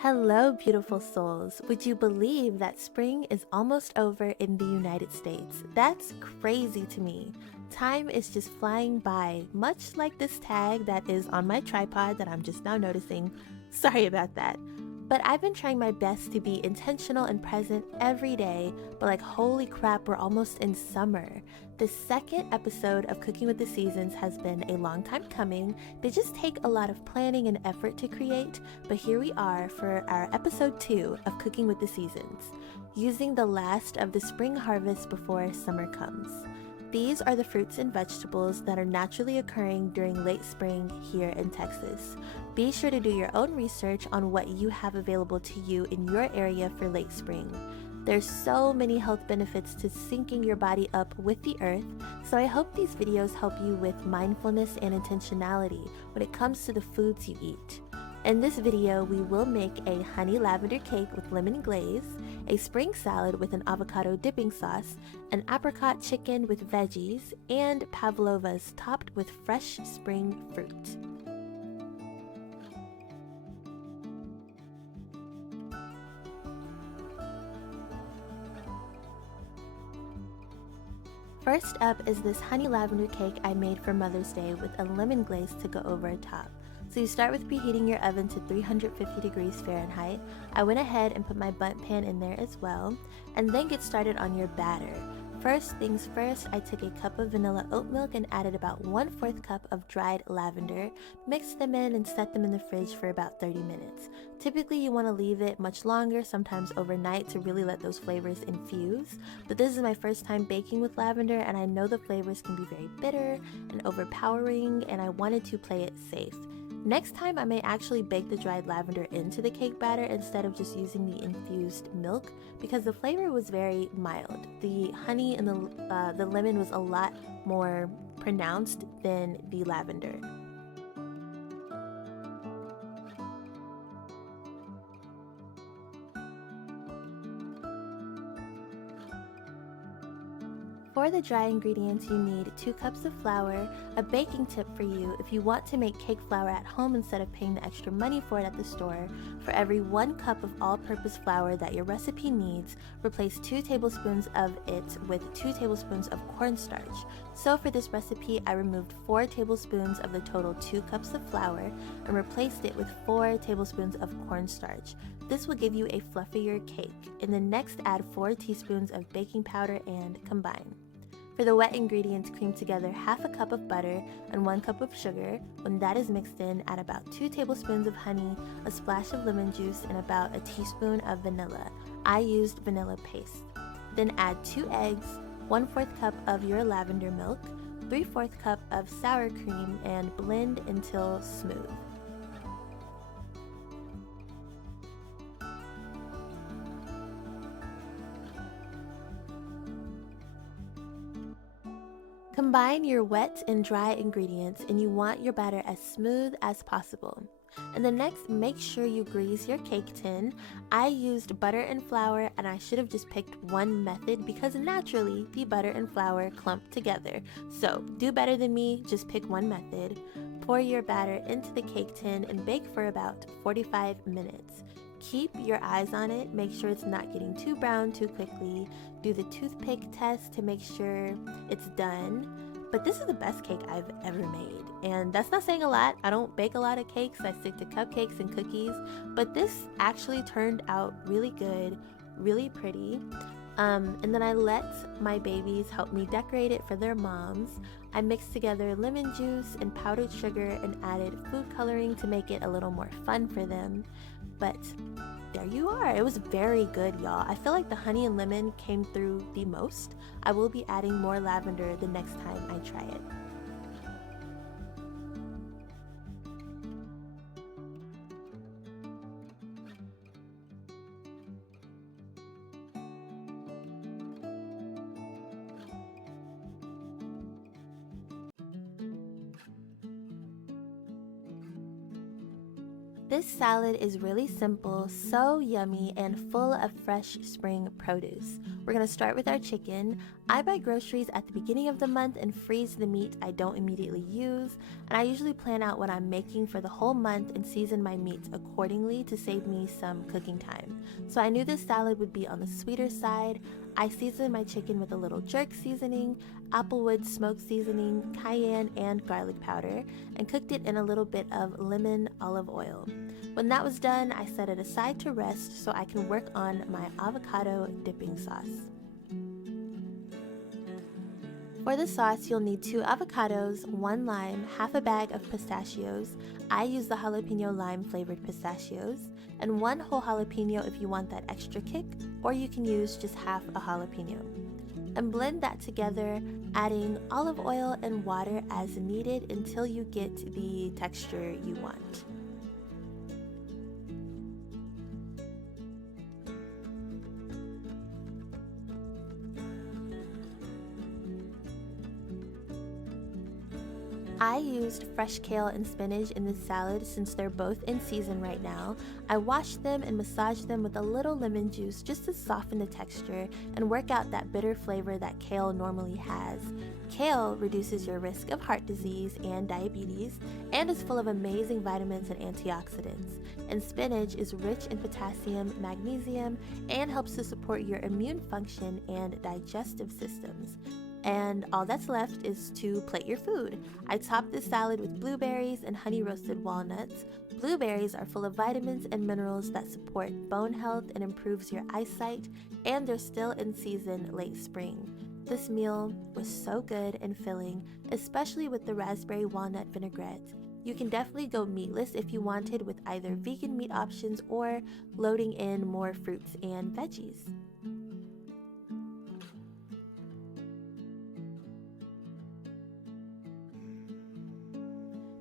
Hello, beautiful souls. Would you believe that spring is almost over in the United States? That's crazy to me. Time is just flying by, much like this tag that is on my tripod that I'm just now noticing. Sorry about that. But I've been trying my best to be intentional and present every day, but like holy crap, we're almost in summer. The second episode of Cooking with the Seasons has been a long time coming. They just take a lot of planning and effort to create, but here we are for our episode 2 of Cooking with the Seasons, using the last of the spring harvest before summer comes. These are the fruits and vegetables that are naturally occurring during late spring here in Texas. Be sure to do your own research on what you have available to you in your area for late spring. There's so many health benefits to syncing your body up with the earth, so I hope these videos help you with mindfulness and intentionality when it comes to the foods you eat. In this video, we will make a honey lavender cake with lemon glaze, a spring salad with an avocado dipping sauce, an apricot chicken with veggies, and pavlovas topped with fresh spring fruit. First up is this honey lavender cake I made for Mother's Day with a lemon glaze to go over top. So you start with preheating your oven to 350 degrees Fahrenheit. I went ahead and put my bundt pan in there as well, and then get started on your batter. First things first, I took a cup of vanilla oat milk and added about 1/4 cup of dried lavender, mixed them in and set them in the fridge for about 30 minutes. Typically you want to leave it much longer, sometimes overnight, to really let those flavors infuse, but this is my first time baking with lavender and I know the flavors can be very bitter and overpowering, and I wanted to play it safe. Next time I may actually bake the dried lavender into the cake batter instead of just using the infused milk, because the flavor was very mild. The honey and the lemon was a lot more pronounced than the lavender. For the dry ingredients, you need 2 cups of flour. A baking tip for you: if you want to make cake flour at home instead of paying the extra money for it at the store, for every 1 cup of all-purpose flour that your recipe needs, replace 2 tablespoons of it with 2 tablespoons of cornstarch. So for this recipe, I removed 4 tablespoons of the total 2 cups of flour and replaced it with 4 tablespoons of cornstarch. This will give you a fluffier cake. And then next add 4 teaspoons of baking powder and combine. For the wet ingredients, cream together half a cup of butter and 1 cup of sugar. When that is mixed in, add about 2 tablespoons of honey, a splash of lemon juice, and about a teaspoon of vanilla. I used vanilla paste. Then add 2 eggs, 1/4 cup of your lavender milk, 3/4 cup of sour cream, and blend until smooth. Combine your wet and dry ingredients, and you want your batter as smooth as possible. And then next, make sure you grease your cake tin. I used butter and flour, and I should have just picked one method because naturally the butter and flour clump together. So do better than me, just pick one method. Pour your batter into the cake tin and bake for about 45 minutes. Keep your eyes on it, make sure it's not getting too brown too quickly. Do the toothpick test to make sure it's done. But this is the best cake I've ever made. And that's not saying a lot. I don't bake a lot of cakes. I stick to cupcakes and cookies. But this actually turned out really good, really pretty. And then I let my babies help me decorate it for their moms. I mixed together lemon juice and powdered sugar and added food coloring to make it a little more fun for them. But there you are. It was very good, y'all. I feel like the honey and lemon came through the most. I will be adding more lavender the next time I try it. This salad is really simple, so yummy, and full of fresh spring produce. We're gonna start with our chicken. I buy groceries at the beginning of the month and freeze the meat I don't immediately use, and I usually plan out what I'm making for the whole month and season my meats accordingly to save me some cooking time. So I knew this salad would be on the sweeter side. I seasoned my chicken with a little jerk seasoning, applewood smoke seasoning, cayenne, and garlic powder, and cooked it in a little bit of lemon olive oil. When that was done, I set it aside to rest so I can work on my avocado dipping sauce. For the sauce, you'll need 2 avocados, 1 lime, half a bag of pistachios. I use the jalapeno lime flavored pistachios, and 1 whole jalapeno if you want that extra kick, or you can use just half a jalapeno. And blend that together, adding olive oil and water as needed until you get the texture you want. I used fresh kale and spinach in this salad since they're both in season right now. I washed them and massaged them with a little lemon juice just to soften the texture and work out that bitter flavor that kale normally has. Kale reduces your risk of heart disease and diabetes and is full of amazing vitamins and antioxidants. And spinach is rich in potassium, magnesium, and helps to support your immune function and digestive systems. And all that's left is to plate your food. I topped this salad with blueberries and honey roasted walnuts. Blueberries are full of vitamins and minerals that support bone health and improves your eyesight, and they're still in season late spring. This meal was so good and filling, especially with the raspberry walnut vinaigrette. You can definitely go meatless if you wanted with either vegan meat options or loading in more fruits and veggies.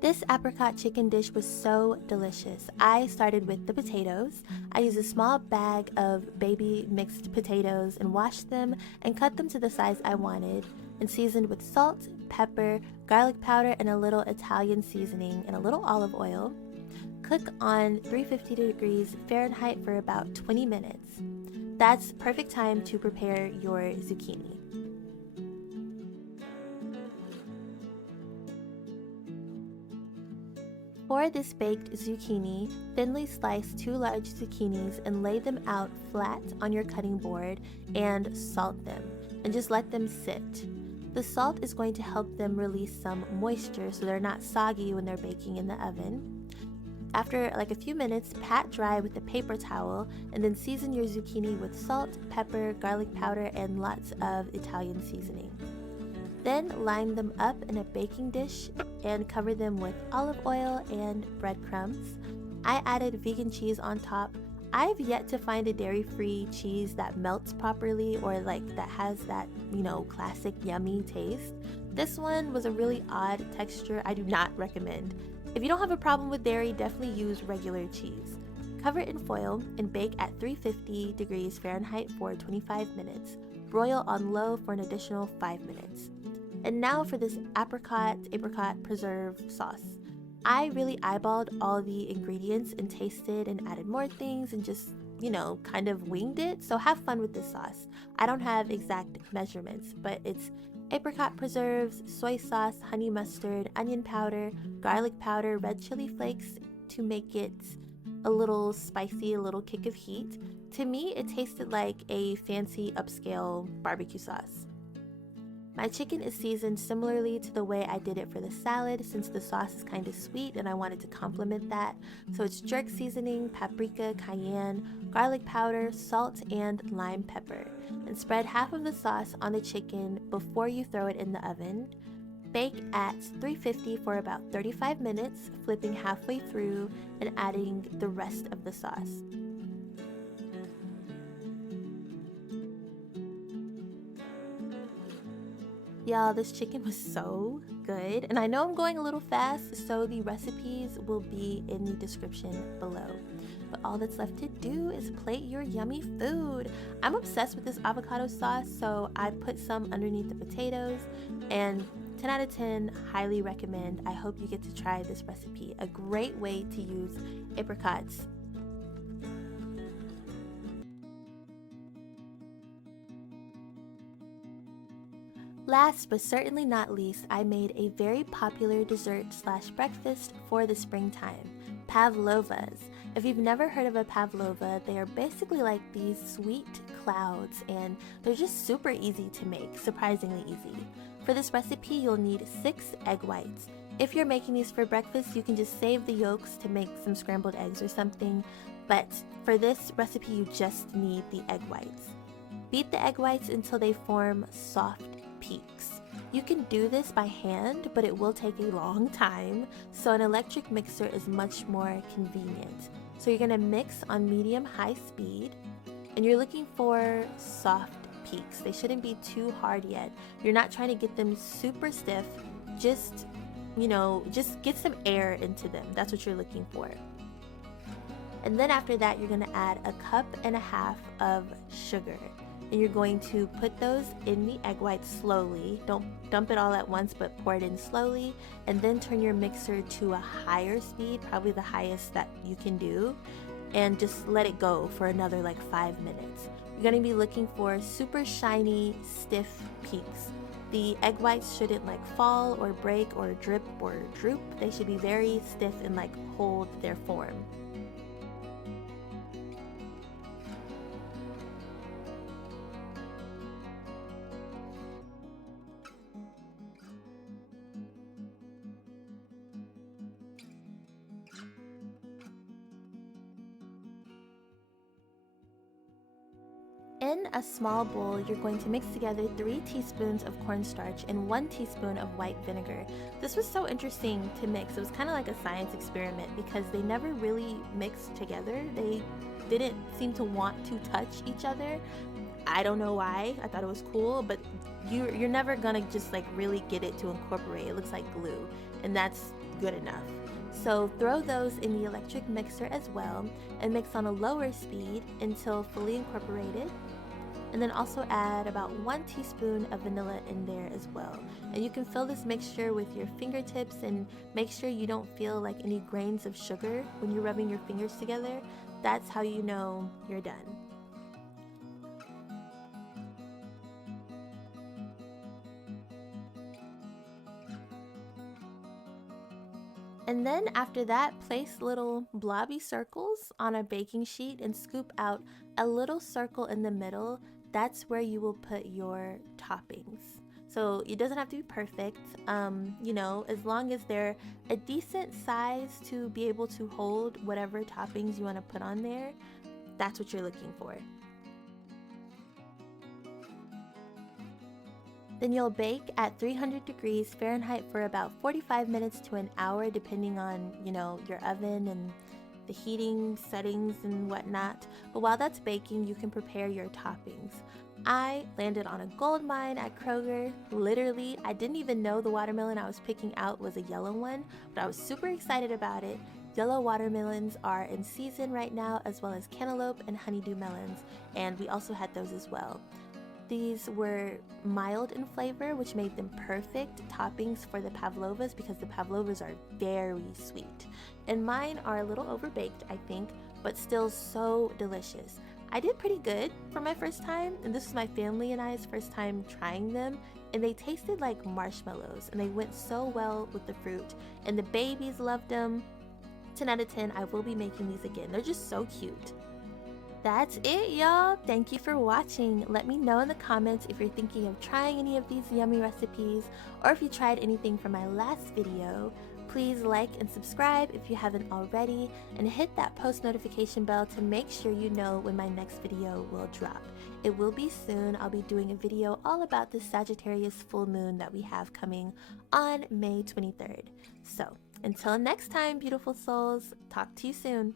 This apricot chicken dish was so delicious. I started with the potatoes. I used a small bag of baby mixed potatoes and washed them and cut them to the size I wanted and seasoned with salt, pepper, garlic powder, and a little Italian seasoning and a little olive oil. Cook on 350 degrees Fahrenheit for about 20 minutes. That's perfect time to prepare your zucchini. For this baked zucchini, thinly slice 2 large zucchinis and lay them out flat on your cutting board and salt them, and just let them sit. The salt is going to help them release some moisture so they're not soggy when they're baking in the oven. After like a few minutes, pat dry with a paper towel and then season your zucchini with salt, pepper, garlic powder, and lots of Italian seasoning. Then line them up in a baking dish and cover them with olive oil and breadcrumbs. I added vegan cheese on top. I've yet to find a dairy-free cheese that melts properly or like that has that, classic yummy taste. This one was a really odd texture. I do not recommend. If you don't have a problem with dairy, definitely use regular cheese. Cover it in foil and bake at 350 degrees Fahrenheit for 25 minutes. Broil on low for an additional 5 minutes. And now for this apricot preserve sauce. I really eyeballed all the ingredients and tasted and added more things and just, kind of winged it. So have fun with this sauce. I don't have exact measurements, but it's apricot preserves, soy sauce, honey mustard, onion powder, garlic powder, red chili flakes to make it a little spicy, a little kick of heat. To me, it tasted like a fancy upscale barbecue sauce. My chicken is seasoned similarly to the way I did it for the salad since the sauce is kind of sweet and I wanted to complement that. So it's jerk seasoning, paprika, cayenne, garlic powder, salt, and lime pepper. And spread half of the sauce on the chicken before you throw it in the oven. Bake at 350 for about 35 minutes, flipping halfway through and adding the rest of the sauce. Y'all, this chicken was so good, and I know I'm going a little fast, so the recipes will be in the description below. But all that's left to do is plate your yummy food. I'm obsessed with this avocado sauce, so I put some underneath the potatoes, and 10 out of 10, highly recommend. I hope you get to try this recipe. A great way to use apricots. Last but certainly not least, I made a very popular dessert slash breakfast for the springtime, pavlovas. If you've never heard of a pavlova, they are basically like these sweet clouds and they're just super easy to make, surprisingly easy. For this recipe, you'll need 6 egg whites. If you're making these for breakfast, you can just save the yolks to make some scrambled eggs or something, but for this recipe, you just need the egg whites. Beat the egg whites until they form soft peaks. You can do this by hand, but it will take a long time, so an electric mixer is much more convenient. So you're going to mix on medium-high speed, and you're looking for soft peaks. They shouldn't be too hard yet. You're not trying to get them super stiff, just get some air into them. That's what you're looking for. And then after that, you're going to add 1.5 cups of sugar. And you're going to put those in the egg whites slowly. Don't dump it all at once, but pour it in slowly. And then turn your mixer to a higher speed, probably the highest that you can do. And just let it go for another like 5 minutes. You're going to be looking for super shiny, stiff peaks. The egg whites shouldn't like fall or break or drip or droop. They should be very stiff and like hold their form. In a small bowl, you're going to mix together 3 teaspoons of cornstarch and 1 teaspoon of white vinegar. This was so interesting to mix. It was kind of like a science experiment because they never really mixed together. They didn't seem to want to touch each other. I don't know why. I thought it was cool, but you're never gonna just like really get it to incorporate. It looks like glue, and that's good enough. So throw those in the electric mixer as well and mix on a lower speed until fully incorporated. And then also add about 1 teaspoon of vanilla in there as well. And you can fill this mixture with your fingertips and make sure you don't feel like any grains of sugar when you're rubbing your fingers together. That's how you know you're done. And then after that, place little blobby circles on a baking sheet and scoop out a little circle in the middle. That's where you will put your toppings. So it doesn't have to be perfect, as long as they're a decent size to be able to hold whatever toppings you want to put on there, that's what you're looking for. Then you'll bake at 300 degrees Fahrenheit for about 45 minutes to an hour, depending on, your oven and the heating settings and whatnot. But while that's baking, you can prepare your toppings. I landed on a gold mine at Kroger. Literally, I didn't even know the watermelon I was picking out was a yellow one, but I was super excited about it. Yellow watermelons are in season right now, as well as cantaloupe and honeydew melons, and we also had those as well. These were mild in flavor, which made them perfect toppings for the pavlovas because the pavlovas are very sweet. And mine are a little overbaked, I think, but still so delicious. I did pretty good for my first time, and this was my family and I's first time trying them, and they tasted like marshmallows, and they went so well with the fruit, and the babies loved them. 10 out of 10, I will be making these again. They're just so cute. That's it, y'all. Thank you for watching. Let me know in the comments if you're thinking of trying any of these yummy recipes, or if you tried anything from my last video. Please like and subscribe if you haven't already, and hit that post notification bell to make sure you know when my next video will drop. It will be soon. I'll be doing a video all about the Sagittarius full moon that we have coming on May 23rd. So until next time, beautiful souls, talk to you soon.